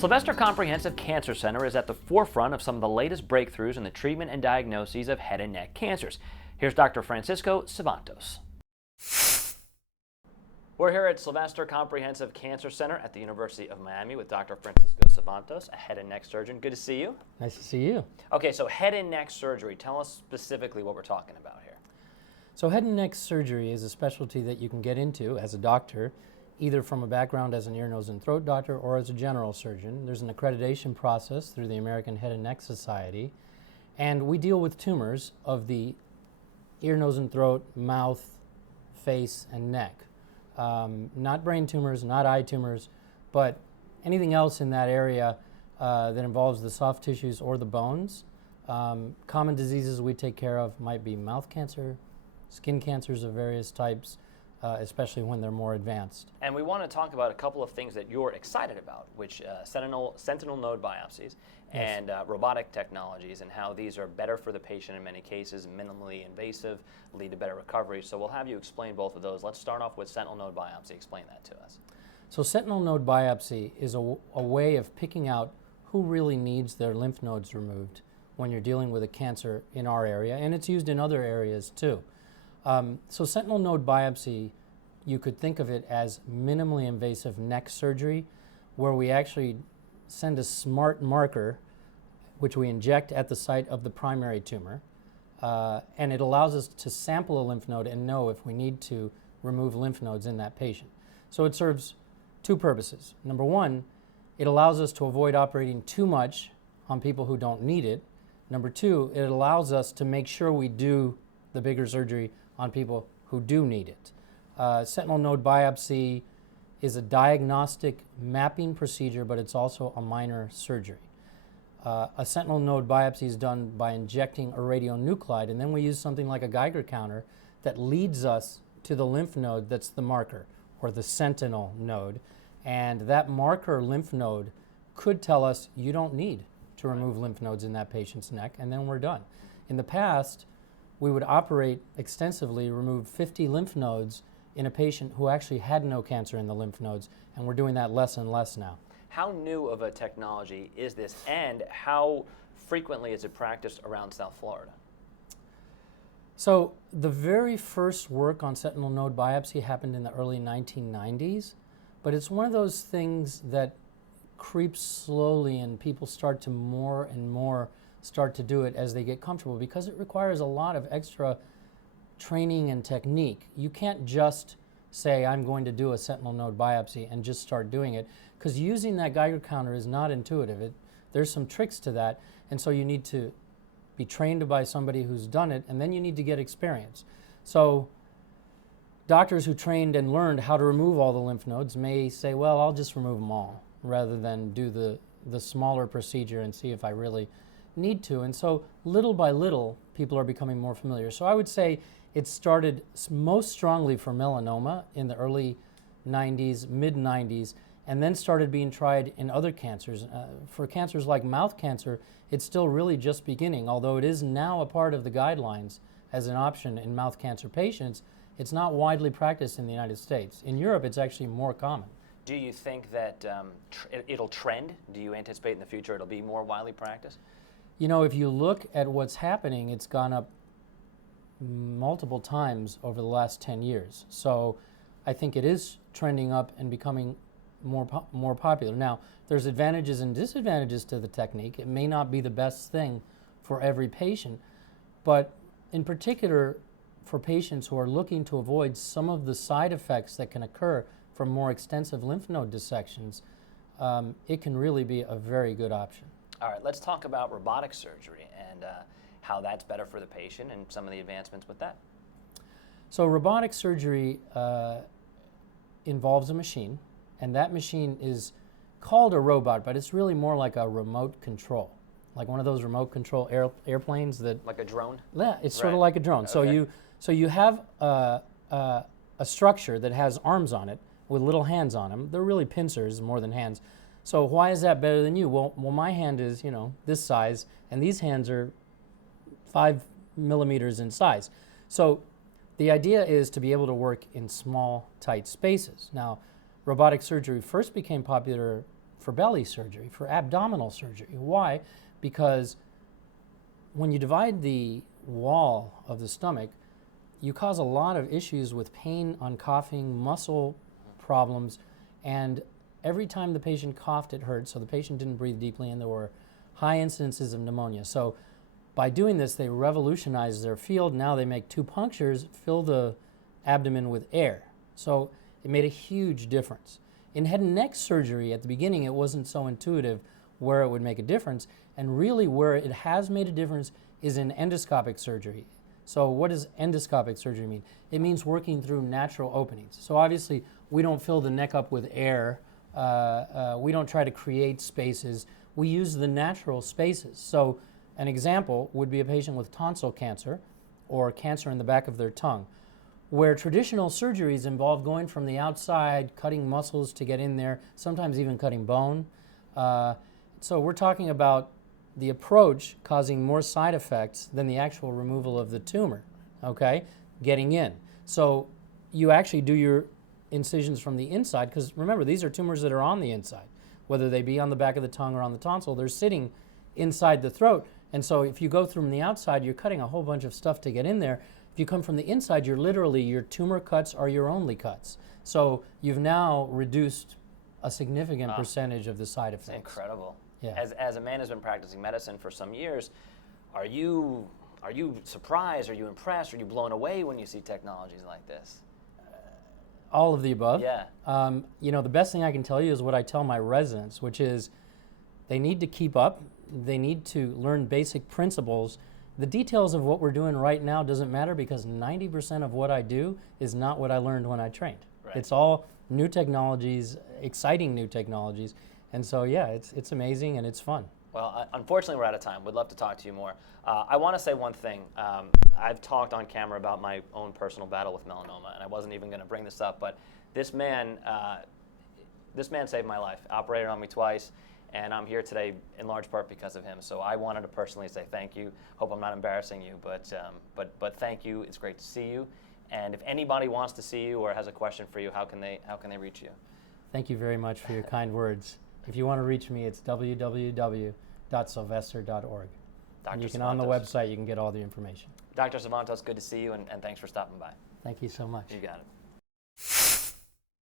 Sylvester Comprehensive Cancer Center is at the forefront of some of the latest breakthroughs in the treatment and diagnoses of head and neck cancers. Here's Dr. Francisco Civantos. We're here at Sylvester Comprehensive Cancer Center at the University of Miami with Dr. Francisco Civantos, a head and neck surgeon. Good to see you. Nice to see you. Okay, so head and neck surgery. Tell us specifically what we're talking about here. So head and neck surgery is a specialty that you can get into as a doctor, either from a background as an ear, nose, and throat doctor or as a general surgeon. There's an accreditation process through the American Head and Neck Society, and we deal with tumors of the ear, nose, and throat, mouth, face, and neck. Not brain tumors, not eye tumors, but anything else in that area that involves the soft tissues or the bones. Common diseases we take care of might be mouth cancer, skin cancers of various types, especially when they're more advanced. And we want to talk about a couple of things that you're excited about, which Sentinel node biopsies and robotic technologies, and how these are better for the patient in many cases, minimally invasive, lead to better recovery. So we'll have you explain both of those. Let's start off with Sentinel node biopsy. Explain that to us. So Sentinel node biopsy is a way of picking out who really needs their lymph nodes removed when you're dealing with a cancer in our area, and it's used in other areas too. So sentinel node biopsy, you could think of it as minimally invasive neck surgery, where we actually send a smart marker, which we inject at the site of the primary tumor, and it allows us to sample a lymph node and know if we need to remove lymph nodes in that patient. So it serves two purposes. Number one, it allows us to avoid operating too much on people who don't need it. Number two, it allows us to make sure we do the bigger surgery on people who do need it. Sentinel node biopsy is a diagnostic mapping procedure, but it's also a minor surgery. A sentinel node biopsy is done by injecting a radionuclide, and then we use something like a Geiger counter that leads us to the lymph node that's the marker, or the sentinel node. And that marker lymph node could tell us you don't need to remove lymph nodes in that patient's neck, and then we're done. In the past, we would operate extensively, remove 50 lymph nodes in a patient who actually had no cancer in the lymph nodes, and we're doing that less and less now. How new of a technology is this, and how frequently is it practiced around South Florida? So the very first work on sentinel node biopsy happened in the early 1990s, but it's one of those things that creeps slowly, and people start to more and more start to do it as they get comfortable, because it requires a lot of extra training and technique. You can't just say, I'm going to do a sentinel node biopsy and just start doing it, because using that Geiger counter is not intuitive. There's some tricks to that, and so you need to be trained by somebody who's done it, and then you need to get experience. So doctors who trained and learned how to remove all the lymph nodes may say, well, I'll just remove them all, rather than do the smaller procedure and see if I really need to. And so little by little, people are becoming more familiar. So I would say it started most strongly for melanoma in the early 90s, mid-90s, and then started being tried in other cancers. For cancers like mouth cancer, it's still really just beginning, although it is now a part of the guidelines as an option in mouth cancer patients. It's not widely practiced in the United States. In Europe, it's actually more common. Do you think that it'll trend? Do you anticipate in the future it'll be more widely practiced? You know, if you look at what's happening, it's gone up multiple times over the last 10 years. So I think it is trending up and becoming more popular. Now, there's advantages and disadvantages to the technique. It may not be the best thing for every patient, but in particular for patients who are looking to avoid some of the side effects that can occur from more extensive lymph node dissections, it can really be a very good option. All right, let's talk about robotic surgery and how that's better for the patient and some of the advancements with that. So robotic surgery involves a machine, and that machine is called a robot, but it's really more like a remote control, like one of those remote control airplanes that... Like a drone? Yeah, it's sort of like a drone. Okay. So you have a structure that has arms on it with little hands on them. They're really pincers more than hands. So why is that better than you? Well, my hand is, you know, this size, and these hands are 5 millimeters in size. So the idea is to be able to work in small, tight spaces. Now, robotic surgery first became popular for belly surgery, for abdominal surgery. Why? Because when you divide the wall of the stomach, you cause a lot of issues with pain on coughing, muscle problems, and every time the patient coughed, it hurt, so the patient didn't breathe deeply, and there were high incidences of pneumonia. So by doing this, they revolutionized their field. Now they make 2 punctures, fill the abdomen with air. So it made a huge difference. In head and neck surgery, at the beginning, it wasn't so intuitive where it would make a difference, and really where it has made a difference is in endoscopic surgery. So what does endoscopic surgery mean? It means working through natural openings. So obviously, we don't fill the neck up with air. We don't try to create spaces. We use the natural spaces. So an example would be a patient with tonsil cancer or cancer in the back of their tongue, where traditional surgeries involve going from the outside, cutting muscles to get in there, sometimes even cutting bone. So we're talking about the approach causing more side effects than the actual removal of the tumor, okay, getting in. So you actually do your incisions from the inside, because remember, these are tumors that are on the inside. Whether they be on the back of the tongue or on the tonsil, they're sitting inside the throat. And so if you go from the outside, you're cutting a whole bunch of stuff to get in there. If you come from the inside, you're literally, your tumor cuts are your only cuts. So you've now reduced a significant percentage of the side effects. Incredible. Yeah. As a man who's been practicing medicine for some years, are you surprised? Are you impressed? Are you blown away when you see technologies like this? All of the above. Yeah. You know, the best thing I can tell you is what I tell my residents, which is they need to keep up. They need to learn basic principles. The details of what we're doing right now doesn't matter, because 90% of what I do is not what I learned when I trained. Right. It's all new technologies, exciting new technologies. And so, yeah, it's amazing and it's fun. Well, unfortunately, we're out of time. We'd love to talk to you more. I want to say one thing. I've talked on camera about my own personal battle with melanoma, and I wasn't even going to bring this up, but this man saved my life, operated on me twice, and I'm here today in large part because of him. So I wanted to personally say thank you. Hope I'm not embarrassing you, but thank you. It's great to see you. And if anybody wants to see you or has a question for you, how can they reach you? Thank you very much for your kind words. If you want to reach me, it's www.sylvester.org. And you can, on the website, you can get all the information. Dr. Civantos, good to see you, and thanks for stopping by. Thank you so much. You got it.